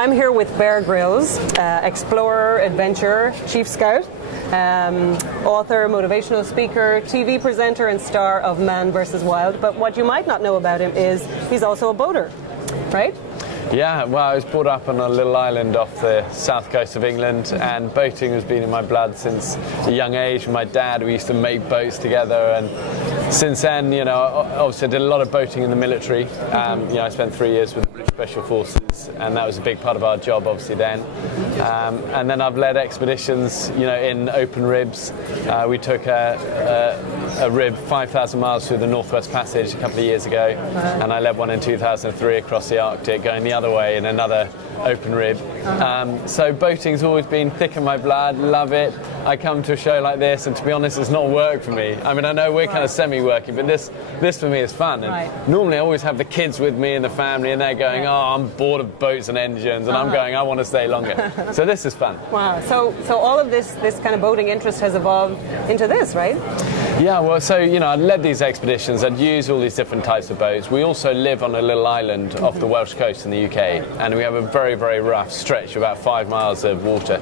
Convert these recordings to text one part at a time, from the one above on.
I'm here with Bear Grylls, explorer, adventurer, chief scout, author, motivational speaker, TV presenter and star of Man vs. Wild. But what you might not know about him is he's also a boater, right? Yeah, well, I was brought up on a little island off the south coast of England, and boating has been in my blood since a young age. With my dad, we used to make boats together, and since then, you know, obviously I did a lot of boating in the military. You know, I spent 3 years with the British Special Forces, and that was a big part of our job, obviously, then. And then I've led expeditions, you know, in open ribs. We took a rib 5,000 miles through the Northwest Passage a couple of years ago, and I led one in 2003 across the Arctic, going the other way in another open rib. So boating's always been thick in my blood, love it. I come to a show like this, and to be honest, it's not work for me. I mean, I know we're kind of semi-working, but this for me is fun. And normally I always have the kids with me and the family, and they're going, oh, I'm bored of boats and engines, and I'm going, I want to stay longer. So this is fun. Wow. So all of this kind of boating interest has evolved into this, right? Yeah, well, so, you know, I'd led these expeditions, I'd use all these different types of boats. We also live on a little island off the Welsh coast in the UK, and we have a very, very rough stretch, about 5 miles of water.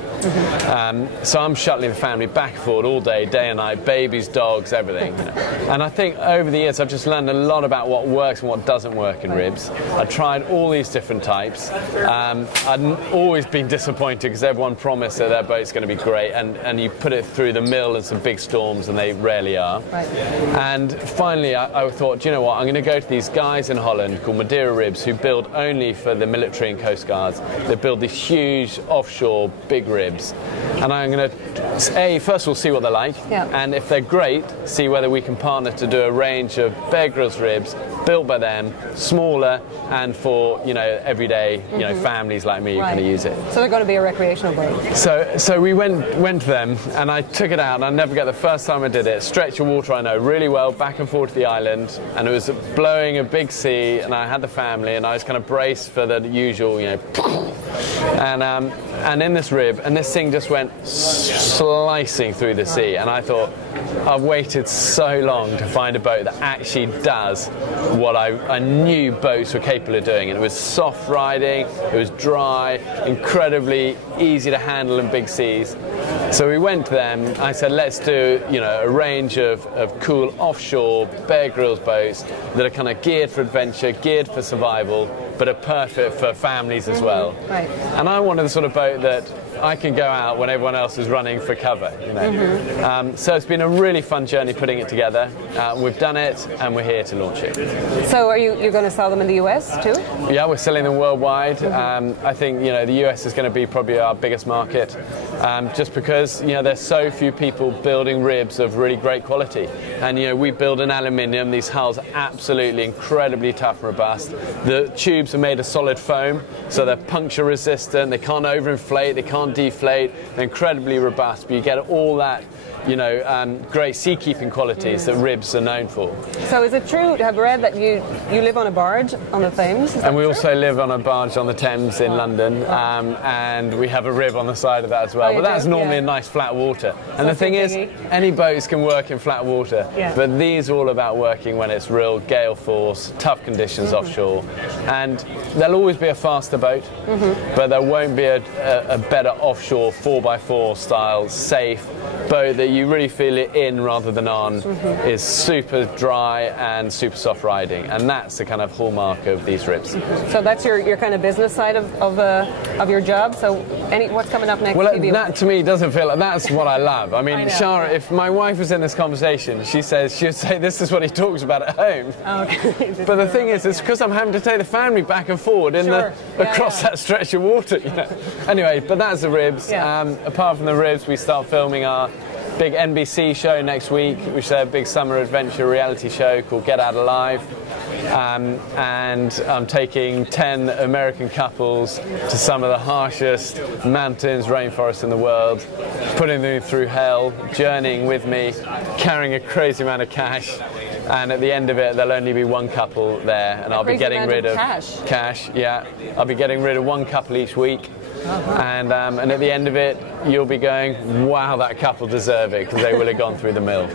So I'm shuttling the family back and forward all day and night, babies, dogs, everything. You know. And I think over the years I've just learned a lot about what works and what doesn't work in ribs. I tried all these different types. I'd always been disappointed because everyone promised that their boat's going to be great, and you put it through the mill and some big storms, and they rarely are. And finally I thought, do you know what, I'm going to go to these guys in Holland called Madeira Ribs, who build only for the military and coast guards. They build these huge offshore big ribs, and I'm going to first of all see what they're like, and if they're great, see whether we can partner to do a range of Bear Grylls ribs built by them, smaller, and for, you know, everyday, you know, families like me who can use it. So they're going to be a recreational boat. So we went to them, and I took it out, and I never forget the first time I did it. Stretch of water I know really well, back and forth to the island, and it was blowing a big sea, and I had the family, and I was kind of braced for the usual, you know, and in this rib, and this thing just went slicing through the sea, and I thought, I've waited so long to find a boat that actually does what I knew boats were capable of doing. And it was soft riding, it was dry, incredibly easy to handle in big seas. So we went to them. I said, let's do, you know, a range of cool offshore Bear Grylls boats that are kind of geared for adventure, geared for survival, but are perfect for families as well. And I wanted the sort of boat that I can go out when everyone else is running for cover, you know. So it's been a really fun journey putting it together. We've done it, and we're here to launch it. So you're going to sell them in the US too? Yeah, we're selling them worldwide. I think, you know, the US is going to be probably our biggest market, just because, you know, there's so few people building ribs of really great quality. And, you know, we build in aluminium. These hulls are absolutely incredibly tough and robust. The tubes are made of solid foam, so they're puncture resistant. They can't overinflate, they can't deflate. They're incredibly robust, but you get all that, you know, great seakeeping qualities that ribs are known for. So is it true, I've read that you live on a barge on the Thames? And we also live on a barge on the Thames in London, and we have a rib on the side of that as well. But that's normally in nice flat water. And the thing is, any boats can work in flat water, but these are all about working when it's real gale force, tough conditions offshore. And there'll always be a faster boat, but there won't be a better offshore 4x4 style, safe boat that you really feel it in rather than on, is super dry and super soft riding, and that's the kind of hallmark of these ribs. So that's your kind of business side of your job. So what's coming up next? Well, that to me doesn't feel like that's what I love. I mean, Shara, if my wife was in this conversation, she'd say this is what he talks about at home. Okay. But the thing is, it's because I'm having to take the family back and forward across that stretch of water. You know? Anyway, but that's the ribs. Apart from the ribs, we start filming our big NBC show next week, which is a big summer adventure reality show called Get Out Alive. And I'm taking 10 American couples to some of the harshest mountains, rainforests in the world, putting them through hell, journeying with me, carrying a crazy amount of cash. And at the end of it, there'll only be one couple there, and I'll be getting rid of cash. Yeah, I'll be getting rid of one couple each week. And at the end of it, you'll be going, wow, that couple deserve it, because they will have gone through the mill.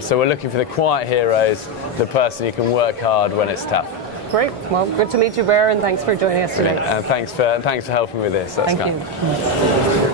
So we're looking for the quiet heroes, the person who can work hard when it's tough. Great. Well, good to meet you, Bear, and thanks for joining us today. Thanks for helping with this. That's Thank you.